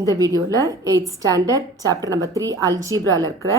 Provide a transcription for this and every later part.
இந்த வீடியோவில் 8th standard chapter number 3 அல்ஜீப்ராவில் இருக்கிற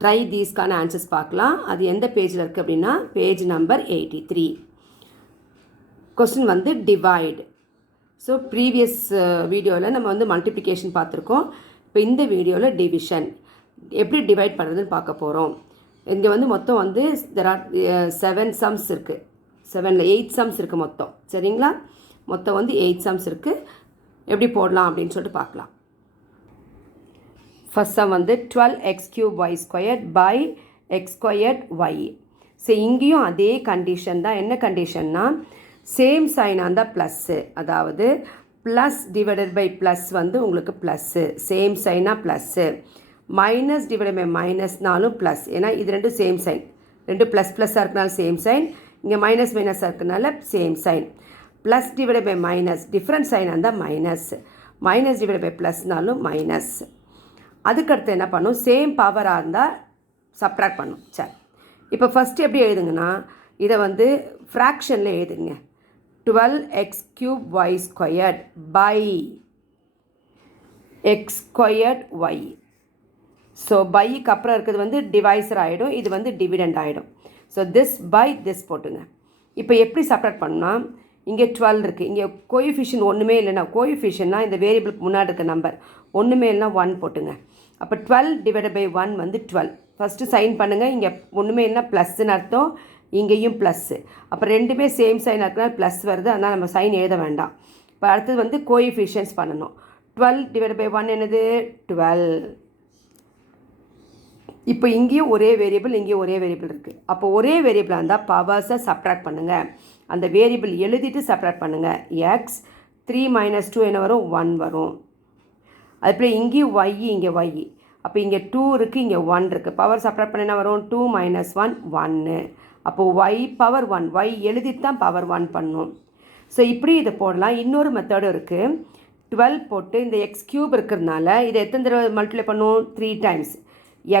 ட்ரை தீஸ்க்கான ஆன்சர்ஸ் பார்க்கலாம். அது எந்த பேஜில் இருக்குது அப்படின்னா பேஜ் நம்பர் 83. கொஸ்டின் வந்து டிவைட். ஸோ ப்ரீவியஸ் வீடியோவில் நம்ம வந்து மல்டிப்ளிகேஷன் பார்த்துருக்கோம். இப்போ இந்த வீடியோவில் டிவிஷன் எப்படி டிவைட் பண்ணுறதுன்னு பார்க்க போகிறோம். இங்கே வந்து மொத்தம் வந்து தெர் ஆர் 7 சம்ஸ் இருக்குது. 7ல் 8 சம்ஸ் இருக்குது மொத்தம். சரிங்களா? மொத்தம் வந்து 8 சம்ஸ் இருக்குது. எப்படி போடலாம் அப்படின்னு சொல்லிட்டு பார்க்கலாம். ஃபர்ஸ்ட் சம் வந்து 12x³ by x²y. ஸோ இங்கேயும் அதே கண்டிஷன் தான். என்ன கண்டிஷன்னா சேம் சைனாக இருந்தால் ப்ளஸ்ஸு, அதாவது ப்ளஸ் டிவைடட் பை ப்ளஸ் வந்து உங்களுக்கு ப்ளஸ்ஸு, சேம் சைனாக ப்ளஸ்ஸு. மைனஸ் டிவைடட் பை மைனஸ்னாலும் ப்ளஸ், ஏன்னா இது ரெண்டும் சேம் சைன். ரெண்டு ப்ளஸ் ப்ளஸ்ஸாக இருக்கனால சேம் சைன், இங்கே மைனஸ் மைனஸாக இருக்கனால same sign. Plus divide by minus different sign இருந்தால் மைனஸ், மைனஸ் டிவைட் பை ப்ளஸ்னாலும் மைனஸ். அதுக்கடுத்து என்ன பண்ணும், சேம் பவராக இருந்தால் சப்ராக்ட் பண்ணும். சரி, இப்போ ஃபஸ்ட்டு எப்படி எழுதுங்கன்னா இதை வந்து ஃப்ராக்ஷனில் எழுதுங்க. 12x³ by x²y. So bike அப்புறம் இருக்கிறது வந்து டிவைசர் ஆகிடும், இது வந்து டிவிடெண்ட் ஆகிடும். ஸோ திஸ் பை திஸ் போட்டுங்க. இப்போ எப்படி சப்ராக்ட் பண்ணால் இங்கே 12 இருக்குது, இங்கே கோஎஃபிஷியன்ட் ஒன்றுமே இல்லைன்னா, கோஎஃபிஷியன்ட்னா இந்த வேரியபிளுக்கு முன்னாடி இருக்க நம்பர் ஒன்றுமே இல்லைனா 1 போட்டுங்க. அப்போ 12 டிவைடட் பை 1 வந்து 12. ஃபஸ்ட்டு சைன் பண்ணுங்கள். இங்கே ஒன்றுமே இல்லைனா ப்ளஸ்ன்னு அர்த்தம், இங்கேயும் ப்ளஸ்ஸு. அப்போ ரெண்டுமே சேம் சைன் இருக்கிறனால ப்ளஸ் வருது, அதனால் நம்ம சைன் எழுத வேண்டாம். இப்போ அடுத்தது வந்து கோஎஃபிஷியன்ட்ஸ் பண்ணணும். 12 டிவைடட் பை 1 என்னது 12. இப்போ இங்கேயும் ஒரே வேரியபிள், இங்கேயும் ஒரே வேரியபிள் இருக்குது. அப்போ ஒரே வேரியபிளாக இருந்தால் பவர்ஸை சப்ராக்ட் பண்ணுங்கள். அந்த வேரியபிள் எழுதிட்டு சப்ராக்ட் பண்ணுங்கள். எக்ஸ் 3 - 2 என்ன வரும் 1 வரும். அதுபோல் இங்கேயும் ஒய், இங்கே ஒய். அப்போ இங்கே 2 இருக்குது, இங்கே 1 இருக்குது. பவர் சப்ராக்ட் பண்ண என்ன வரும் 2 - 1 1. அப்போது ஒய் பவர் 1, ஒய் எழுதிட்டு தான் பவர் 1 பண்ணும். ஸோ இப்படி இதை போடலாம். இன்னொரு மெத்தடும் இருக்குது. 12 போட்டு இந்த x³ இருக்கிறதுனால இதை எத்தனை தடவை மல்டிப்ளை பண்ணும் 3 times.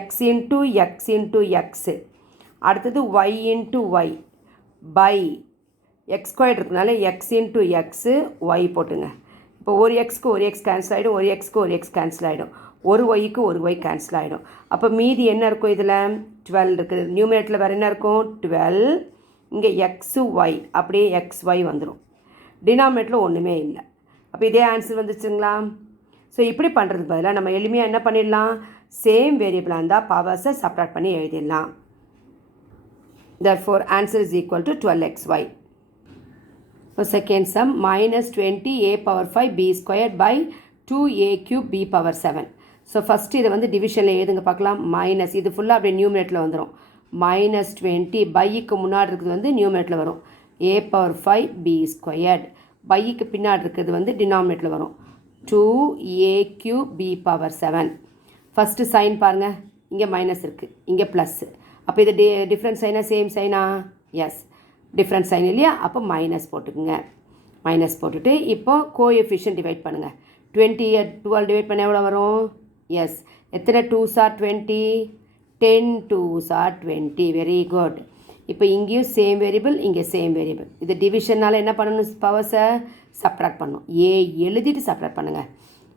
x into x into x, அடுத்தது y into y by x² இருக்கிறதுனால x இன்ட்டு எக்ஸு ஒய் போட்டுங்க. இப்போ ஒரு எக்ஸ்க்கு ஒரு எக்ஸ் கேன்சல் ஆகிடும், ஒரு எக்ஸ்க்கு ஒரு எக்ஸ் கேன்சல் ஆகிடும், ஒரு ஒய்க்கு ஒரு ஒய் கேன்சல் ஆகிடும். அப்போ மீதி என்ன இருக்கும், இதில் 12 இருக்குது. நியூமரேட்டரில் வேறு என்ன இருக்கும் 12, இங்கே எக்ஸு ஒய், அப்படியே எக்ஸ் ஒய் வந்துடும். டினாமினேட்டரில் ஒன்றுமே இல்லை. அப்போ இதே ஆன்சர் வந்துச்சுங்களா? ஸோ இப்படி பண்ணுறதுக்கு பதிலாக நம்ம எளிமையாக என்ன பண்ணிடலாம், சேம் வேரியபிளாக இருந்தால் பவர்ஸை சப்ராக்ட் பண்ணி எழுதிடலாம். Therefore answer is equal to 12xy. So second sum -20a⁵b² by 2a³ b⁴. So first இதை வந்து டிவிஷனில் எழுதுங்க பார்க்கலாம். மைனஸ் இது ஃபுல்லாக அப்படியே நியூமரேட்டரில் வந்துடும். -20 பைக்கு முன்னாடி இருக்கிறது வந்து நியூமரேட்டரில் வரும். a⁵b², பைக்கு பின்னாடி இருக்கிறது வந்து டினாமினேட்டரில் வரும். 2a³ b⁴. ஃபஸ்ட்டு சைன் பாருங்கள், இங்கே மைனஸ் இருக்குது, இங்கே ப்ளஸ்ஸு. அப்போ இது டிஃப்ரெண்ட் சைனா சேம் சைனா? எஸ், டிஃப்ரெண்ட் சைன் இல்லையா? அப்போ மைனஸ் போட்டுக்குங்க. மைனஸ் போட்டுட்டு இப்போ கோஎஃபிஷியன்ட் டிவைட் பண்ணுங்கள். 20 12 டிவைட் பண்ண எவ்வளோ வரும்? எஸ், எத்தனை 2s are 20? 10 2s are 20. Very good. இப்போ இங்கேயும் சேம் வேரியபிள், இங்கே சேம் வேரியபிள். இது டிவிஷனால் என்ன பண்ணணும், பவர்ஸை சப்ராக்ட் பண்ணணும். ஏ எழுதிட்டு சப்ராக்ட் பண்ணுங்கள்.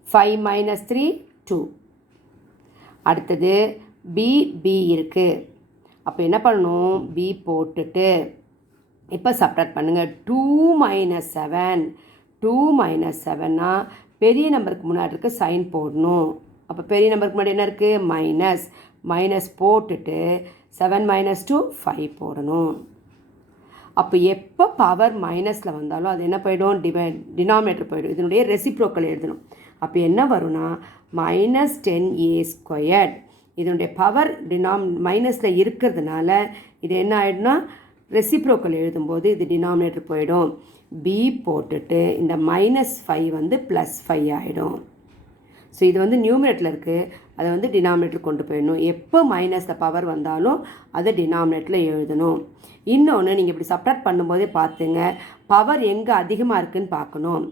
5 - 3 2. அடுத்தது பி இருக்குது. அப்போ என்ன பண்ணணும், பி போட்டுட்டு இப்போ சப்ராக்ட் பண்ணுங்கள். 2 - 7. 2 - 7னா பெரிய நம்பருக்கு முன்னாடி இருக்க சைன் போடணும். அப்போ பெரிய நம்பருக்கு முன்னாடி என்ன இருக்குது மைனஸ், மைனஸ் போட்டுட்டு 7 - 2 5 போடணும். அப்போ எப்போ பவர் மைனஸில் வந்தாலும் அது என்ன போயிடும், டினாமினேட்டர் போயிடும். இதனுடைய ரெசிப்ரோக்கல் எழுதணும். அப்போ என்ன வரும்னா -10a². இதனுடைய பவர் மைனஸில் இருக்கிறதுனால இது என்ன ஆகிடும்னா ரெசிப்ரோக்கல் எழுதும்போது இது டினாமினேட்டர் போயிடும். பி போட்டுட்டு இந்த -5 வந்து +5 ஆகிடும். ஸோ இது வந்து நியூமரேட்டரில் இருக்குது, அதை வந்து டினாமினேட்டர் கொண்டு போயிடணும். எப்போ மைனஸில் பவர் வந்தாலும் அதை டினாமினேட்டரில் எழுதணும். இன்னொன்று நீங்கள் இப்படி சப்ராக்ட் பண்ணும்போதே பார்த்துங்க, பவர் எங்கே அதிகமாக இருக்குதுன்னு பார்க்கணும்.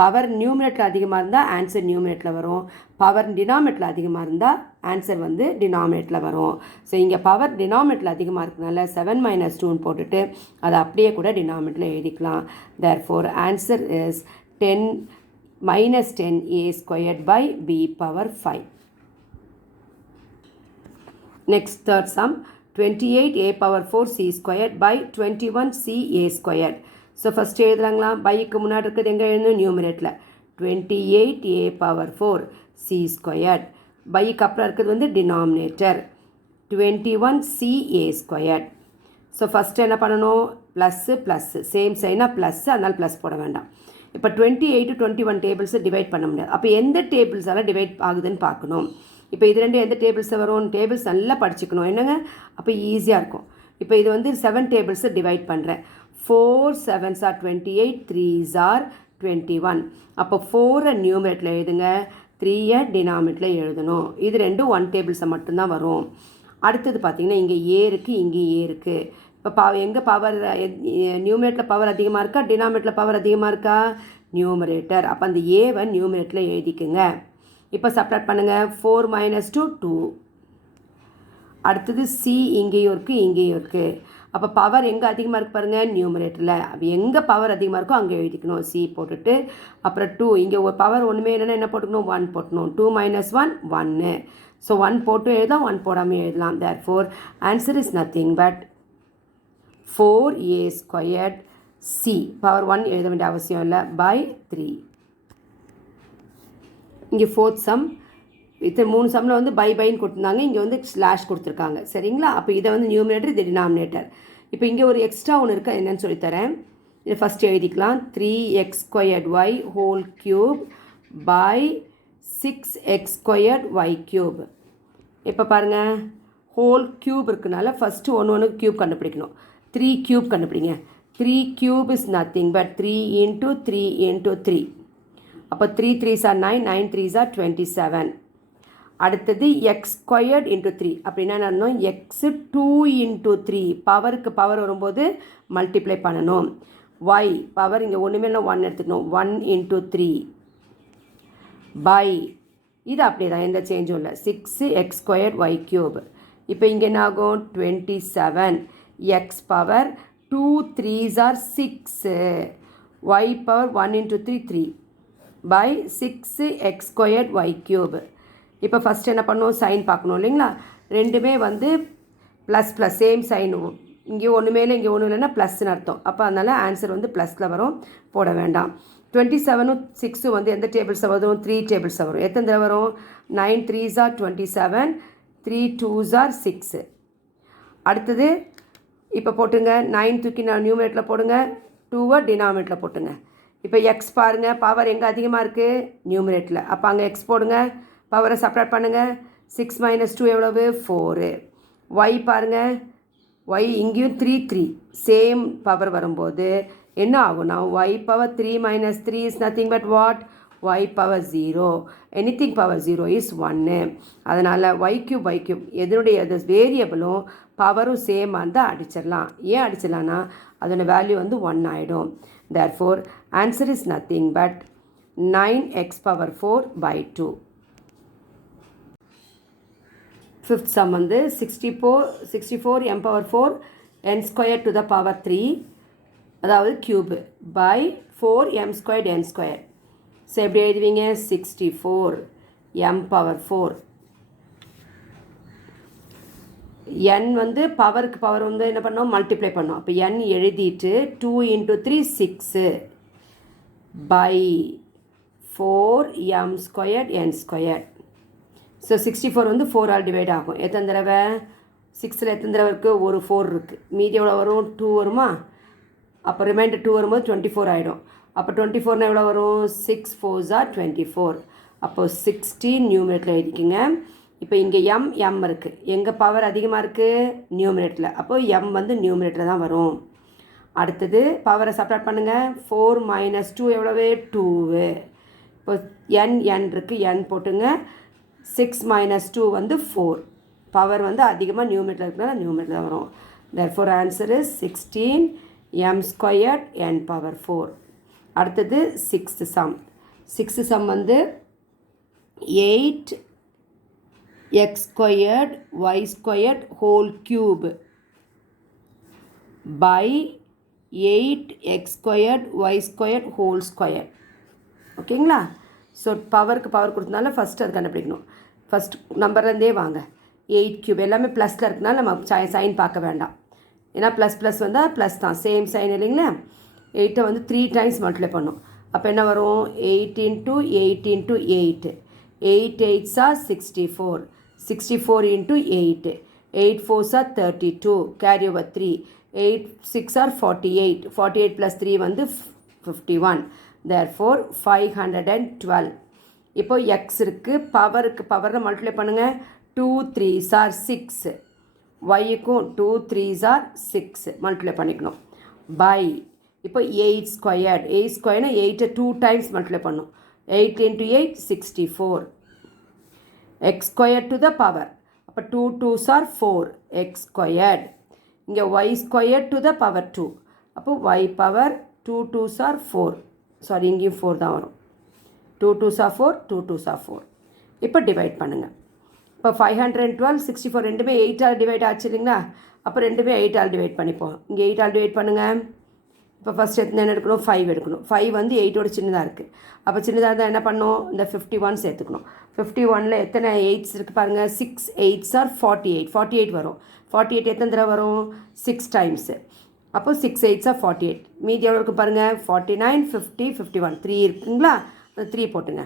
பவர் நியூமரேட்டரில் அதிகமாக இருந்தால் ஆன்சர் நியூமரேட்டரில் வரும், பவர் டினாமினேட்டரில் அதிகமாக இருந்தால் ஆன்சர் வந்து டினாமினேட்டரில் வரும். ஸோ இங்கே பவர் டினாமினேட்டரில் அதிகமாக இருக்கிறதுனால 7 - 2 போட்டுட்டு அதை அப்படியே கூட டினாமினேட்டரில் எழுதிக்கலாம். Therefore answer is 10 minus 10a squared by b power 5. Next third sum, 28a power 4 c squared by 21c a squared. So first எழுதுறாங்களா byக்கு முன்னாடி இருக்குது எங்கே எழுதணும் நியூமரேட்டில் 28a power 4 c squared byக்கு அப்புறம் இருக்குது வந்து denominator 21c a squared. So first என்ன பண்ணணும் plus same சைனாக ப்ளஸ்ஸு அதனால் ப்ளஸ் போட வேண்டாம். இப்போ 28 21 டேபிள்ஸை டிவைட் பண்ண முடியாது. அப்போ எந்த டேபிள்ஸால் டிவைட் ஆகுதுன்னு பார்க்கணும். இப்போ இது ரெண்டு எந்த டேபிள்ஸை வரும் டேபிள்ஸ் நல்லா படிச்சுக்கணும் என்னங்க அப்போ ஈஸியாக இருக்கும். இப்போ இது வந்து 7 டேபிள்ஸை டிவைட் பண்ணுறேன். 4 7s are 28 3s are 21. அப்போ 4 நியூமரேட்டில் எழுதுங்க 3 டினாமினேட்டில் எழுதணும். இது ரெண்டும் 1 டேபிள்ஸை மட்டும்தான் வரும். அடுத்தது பார்த்திங்கன்னா இங்கே ஏ இருக்குது இங்கே ஏ இருக்குது. இப்போ எங்கே பவர் நியூமரேட்டில் பவர் அதிகமாக இருக்கா டினாமினேட்டில் பவர் அதிகமாக இருக்கா நியூமரேட்டர். அப்போ அந்த ஏவை நியூமரேட்டில் எழுதிக்குங்க. இப்போ சப்ராக்ட் பண்ணுங்கள் 4 minus 2 2. அடுத்தது சி இங்கேயும் இருக்குது இங்கேயும் இருக்குது. அப்போ பவர் எங்கே அதிகமாக இருக்குது பாருங்கள் நியூமரேட்டரில். அப்போ எங்கே பவர் அதிகமாக இருக்கோ அங்கே எழுதிக்கணும் சி போட்டுட்டு அப்புறம் 2 இங்கே ஒரு பவர் ஒன்றுமே இல்லைன்னா என்ன போட்டுக்கணும் 1 போட்டணும். 2 minus 1 1. ஸோ 1 போட்டு எழுதலாம் 1 போடாமல் எழுதலாம். therefore answer is nothing but 4a squared c power 1 எழுத வேண்டிய அவசியம் இல்லை by 3. இங்கே ஃபோர்த் சம் இது 3 சம்மில் வந்து பைன்னு கொடுத்துருந்தாங்க இங்கே வந்து ஸ்லாஷ் கொடுத்துருக்காங்க சரிங்களா. அப்போ இதை வந்து நியூமினேட்டர் இது டினாமினேட்டர். இப்போ இங்கே ஒரு எக்ஸ்ட்ரா ஒன்று இருக்கா என்னன்னு சொல்லித்தரேன். இதை ஃபஸ்ட்டு எழுதிக்கலாம் 3x squared y whole cube by 6x squared y cube. இப்போ பாருங்கள் ஹோல் க்யூப் இருக்குனால ஃபஸ்ட்டு ஒன்று க்யூப் கண்டுபிடிக்கணும். 3 க்யூப் கண்டுபிடிங்க. 3 cube is nothing but 3 into 3 into 3. அப்போ 3 3s are 9 9 3s are 27. அடுத்தது எக்ஸ் ஸ்கொயர்ட் இன்ட்டு 3 அப்படின்னா என்ன எக்ஸு 2 into 3 பவருக்கு பவர் வரும்போது மல்டிப்ளை பண்ணணும். ஒய் பவர் இங்கே ஒன்றுமே இல்லை 1 எடுத்துக்கணும் 1 into 3 பை இது அப்படியே தான் எந்த சேஞ்சும் இல்லை 6x squared y cube. இப்போ இங்கே என்ன ஆகும் 27 X power 2 3s are 6 y power 1 into 3 3 by 6x squared y cube. இப்போ ஃபஸ்ட் என்ன பண்ணணும் சைன் பார்க்கணும் இல்லைங்களா. ரெண்டுமே வந்து ப்ளஸ் ப்ளஸ் சேம் சைன் இங்கே ஒன்றுமே இல்லை இங்கே ஒன்றும் இல்லைன்னா ப்ளஸ்ன்னு அர்த்தம். அப்போ அதனால் ஆன்சர் வந்து ப்ளஸில் வரும் போட வேண்டாம். 27 6 வந்து எந்த டேபிள்ஸை வரும் 3 டேபிள்ஸை வரும். எத்தனை தடவை வரும் 9 3s are 27 3 2s are 6. அடுத்தது இப்போ போட்டுங்க 9 தூக்கி நான் நியூமரேட்டில் போடுங்க 2 டினாமினேட்டில் போட்டுங்க. இப்போ எக்ஸ் பாருங்கள் பவர் எங்கே அதிகமாக இருக்குது நியூமரேட்டில். அப்போ அங்கே எக்ஸ் போடுங்க பவரை சப்ராக்ட் பண்ணுங்கள் 6 minus 2 எவ்வளவு 4. ஒய் பாருங்கள் ஒய் இங்கேயும் 3 3 சேம் பவர் வரும்போது என்ன ஆகும்னா y power 3 minus 3 is nothing but what y power 0. Anything power 0 is 1. அதனால் y cube எதனுடைய வேரியபிளும் பவரும் சேமாக இருந்தால் அடிச்சிடலாம். ஏன் அடிச்சிடலான்னா அதோட வேல்யூ வந்து 1 ஆகிடும். therefore answer is nothing but 9x power 4 by 2. Fifth sum வந்து 64 m power 4 n square to the power 3 அதாவது cube by 4 m squared n square. So எப்படி எழுதுவீங்க 64 m power 4 n வந்து பவருக்கு பவர் வந்து என்ன பண்ணோம் மல்டிப்ளை பண்ணோம். அப்போ n எழுதிட்டு 2 into 3 6 by 4 m squared n squared. So 64 வந்து 4 ஆல் டிவைட் ஆகும். எத்தனை தடவை 6ல் எத்தனை தடவை இருக்குது ஒரு 4 இருக்குது. மீதி எவ்வளோ வரும் 2 வருமா. அப்போ ரிமைண்டர் 2 வரும்போது 24 ஆகிடும். அப்போ 24 எவ்வளோ வரும் 6 4s are 24. அப்போ 16 நியூமரேட்டில் எழுதிக்கிங்க. இப்போ இங்கே m இருக்குது எங்கள் பவர் அதிகமாக இருக்குது நியூமரேட்டில். அப்போ m வந்து நியூமரேட்டில் தான் வரும். அடுத்தது பவரை சப்ராக்ட் பண்ணுங்கள் 4 minus 2 எவ்வளவு 2. இப்போ n இருக்குது n போட்டுங்க 6 minus 2 வந்து 4. பவர் வந்து அதிகமாக நியூமரேட்டில் இருக்கிறனால நியூமரேட்டில் தான் வரும். therefore answer is 16 m squared n power 4. அடுத்தது 6th sum வந்து 8 x squared y squared whole cube by 8 x squared y squared whole square. ஓகேங்களா? ஸோ பவருக்கு பவர் கொடுத்தனால ஃபஸ்ட்டு அது கண்டுபிடிக்கணும். ஃபஸ்ட் நம்பர்லேருந்தே வாங்க. 8 கியூப் எல்லாமே ப்ளஸில் இருக்குனால நம்ம சைன் பார்க்க வேண்டாம். ஏன்னா ப்ளஸ் ப்ளஸ் வந்தால் ப்ளஸ் தான், சேம் சைன் இல்லைங்களா? 8 வந்து 3 டைம்ஸ் மல்டிப்ளை பண்ணும். அப்போ என்ன வரும்? 8 into 8 into 8. 8 8s are 64. 64 into 8. 8 4s are 32. Carry over 3. 8 6 are 48. 48 plus 3 வந்து 51. Therefore 512. இப்போ x இருக்குது, பவருக்கு பவரை மல்டிப்ளை பண்ணுங்கள். 2 3s are 6. yக்கும் 2 3s are 6 multiply பண்ணிக்கணும். பை இப்போ 8 ஸ்கொயர்ட். 8 ஸ்கொயர்னா 8 2 டைம்ஸ் மல்டிப்ளை பண்ணும். 8 into 8 64. x square to the power, அப்போ 2 2s are 4 x ஸ்கொயர்ட். இங்கே y square to the power 2, அப்போ y power 2 2s are 4. Sorry, இங்கேயும் 4 தான் வரும். 2 2s are 4, 2 2s are 4. இப்போ டிவைட் பண்ணுங்கள். இப்போ 512 64 ரெண்டுமே 8ஆல் டிவைட் ஆச்சு இல்லைங்களா? அப்போ ரெண்டுமே 8ஆல் டிவைட் பண்ணிப்போம். இங்கே 8ஆல் டிவைட் பண்ணுங்கள். இப்போ ஃபஸ்ட் என்ன எடுக்கணும்? 5 எடுக்கணும். 5 வந்து 8ஓட சின்னதாக இருக்குது. அப்போ சின்னதாக இருந்தால் என்ன பண்ணணும்? இந்த 51 சேர்த்துக்கணும். 51ல் எத்தனை 8s இருக்குது பாருங்கள். 6 8s are 48. 48 வரும். 48 எத்தனை தடவை வரும்? 6 டைம்ஸு. அப்போ 6 8s are 48. மீதி எவ்வளோ இருக்குது பாருங்கள்? 49 50 51. 3 இருக்குங்களா? அந்த 3 போட்டுங்க.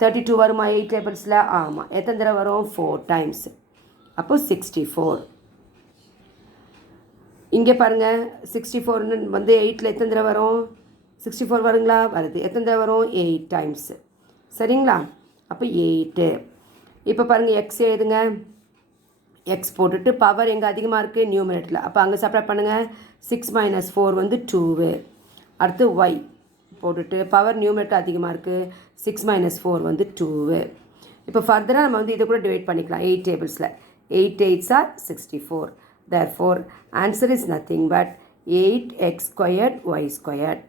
32 வருமா 8 டேபிள்ஸில்? ஆமாம். எத்தனை தடவை வரும்? 4 டைம்ஸ். அப்போது 64. இங்கே பாருங்கள், 64 வந்து 8ல் எத்தனை தடவை வரும்? 64 வருங்களா? வருது. எத்தனை தடவை வரும்? 8 டைம்ஸு. சரிங்களா? அப்போ 8. இப்போ பாருங்கள், எக்ஸ் எழுதுங்க. எக்ஸ் போட்டுட்டு பவர் எங்கே அதிகமாக இருக்குது? நியூமரேட்டரில். அப்போ அங்கே சப்ராக்ட் பண்ணுங்கள். 6 minus 4 வந்து 2. அடுத்து ஒய் போட்டுட்டு பவர் நியூமரேட்டர் அதிகமாக இருக்குது. 6 minus 4 வந்து 2. இப்போ ஃபர்தராக நம்ம வந்து இதை கூட டிவைட் பண்ணிக்கலாம் 8 டேபிள்ஸில். 8 8s are 64. Therefore, answer is nothing but 8x squared y squared.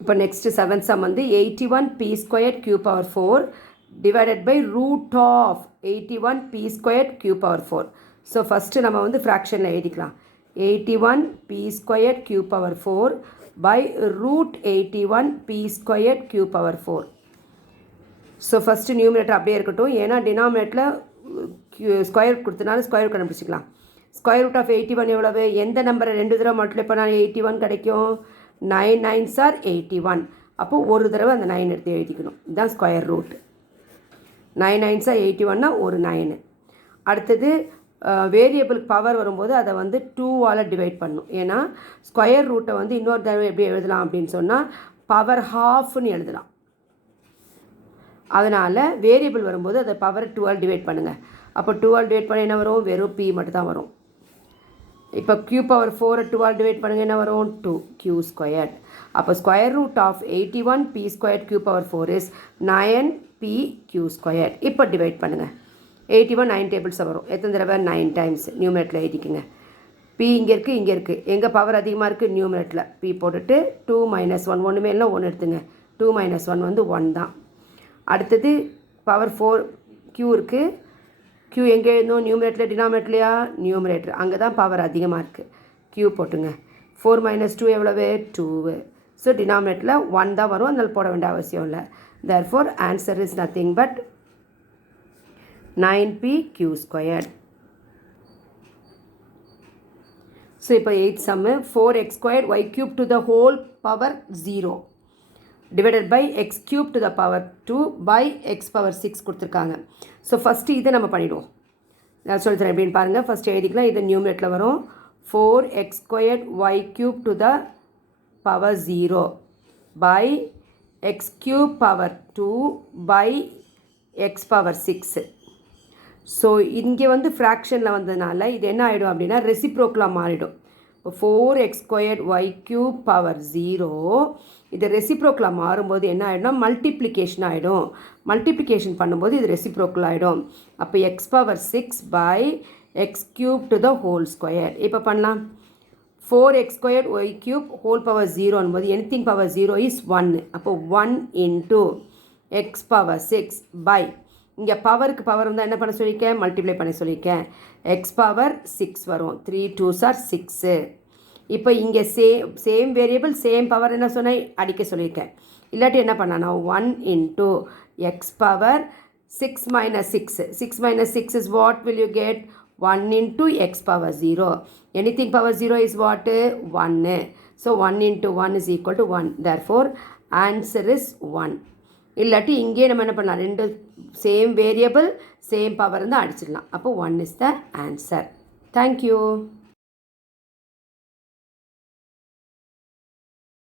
இப்போ நெக்ஸ்ட் 7th sum வந்து 81p squared q power 4 divided by root of 81p squared q power 4. So first நம்ம வந்து ஃப்ராக்ஷனில் எழுதிக்கலாம். 81p squared q power 4 by root 81p squared q power 4. So first numerator அப்படியே இருக்கட்டும், ஏன்னா டினாமினேட்டரில் square கொடுத்தனால square கண்டுபிடிச்சிக்கலாம். Square root of 81 எவ்வளவு? எந்த நம்பரை 2 தடவை மல்டிப்ளை பண்ணால் 81 கிடைக்கும்? 9 9s are 81. அப்போது ஒரு தடவை அந்த 9 எடுத்து எழுதிக்கணும். இதுதான் ஸ்கொயர் ரூட். 9 9s are 81னா ஒரு 9. அடுத்தது வேரியபிள் பவர் வரும்போது அதை வந்து 2ஆல் டிவைட் பண்ணணும். ஏன்னா ஸ்கொயர் ரூட்டை வந்து இன்னொரு தடவை எப்படி எழுதலாம் அப்படின்னு சொன்னால் பவர் ஹாஃப்னு எழுதலாம். அதனால் வேரியபிள் வரும்போது அதை பவர் 2ஆல் டிவைட் பண்ணுங்கள். அப்போ 2ஆல் டிவைட் பண்ண என்ன வரும்? வெறும் p மட்டும் தான் வரும். இப்போ q பவர் 4 2ஆல் டிவைட் பண்ணுங்கள், என்ன வரும்? 2q squared. அப்போ square root of 81p squared q power 4 is 9pq squared. இப்போ டிவைட் பண்ணுங்கள். 81 9 டேபிள்ஸை வரும். எத்தனை தடவை? 9 டைம்ஸ். நியூமரேட்டரில் எழுதிக்குங்க. p இங்கே இருக்குது, இங்கே இருக்குது. எங்கே பவர் அதிகமாக இருக்குது? நியூமரேட்டரில். p போட்டுட்டு 2 minus 1 ஒன்றுமே இல்லை, 1 எடுத்துங்க. 2 minus 1 வந்து 1 தான். அடுத்தது பவர் 4 q இருக்குது. q எங்கே எழுதணும்? நியூமரேட்டரில் டினாமினேட்டர்லையா? நியூமரேட்டர். அங்கே தான் பவர் அதிகமாக இருக்குது. q போட்டுங்க. 4 minus 2 எவ்வளவு? 2. ஸோ டினாமினேட்டரில் 1 தான் வரும், அதனால் போட வேண்டிய அவசியம் இல்லை. therefore answer is nothing but 9pq squared. So இப்போ 8th sum 4x squared y cube to the whole power 0 divided by x cube to the power 2 by x power 6 கொடுத்துருக்காங்க. ஸோ ஃபஸ்ட்டு இதை நம்ம பண்ணிவிடுவோம். நான் சொல்லித்தரேன் எப்படின்னு பாருங்கள். ஃபஸ்ட்டு எழுதிக்கலாம். இது நியூமரேட்டரில் வரும். 4x squared y cube to the power 0 by x cube power 2 by x power 6. So இங்கே வந்து ஃப்ராக்ஷனில் வந்ததுனால இது என்ன ஆகிடும் அப்படின்னா ரெசிப்ரோக்கலாக மாறிடும். இப்போ 4x squared y cube power 0 இது ரெசிப்ரோக்கலாக மாறும்போது என்ன ஆகிடும்னா மல்டிப்ளிகேஷன் ஆகிடும். மல்டிப்ளிகேஷன் பண்ணும்போது இது ரெசிப்ரோக்கல் ஆகிடும். அப்போ x power 6 by x cube to the whole square. இப்போ பண்ணலாம். 4x squared y cube whole power 0 என்பது anything power 0 is 1. அப்போ 1 into x power 6 by இங்கே பவருக்கு பவர் வந்தால் என்ன பண்ண சொல்லியிருக்கேன்? மல்டிப்ளை பண்ண சொல்லியிருக்கேன். எக்ஸ் பவர் 6 வரும். 3 2s are 6. இப்போ இங்கே சேம் வேரியபிள் சேம் பவர் என்ன சொன்ன அடிக்க சொல்லியிருக்கேன். இல்லாட்டி என்ன பண்ணலாம் 1 into x power 6 minus 6. 6 minus 6 is what will you get? 1 into x power 0. Anything power 0 is what? 1. So 1 into 1 is equal to 1. Therefore, answer is 1. இல்லாட்டி இங்கே நம்ம என்ன பண்ணலாம், ரெண்டு சேம் வேரியபிள் சேம் பவர் இருந்தால் அடிச்சிடலாம். அப்போ 1 is the answer. Thank you.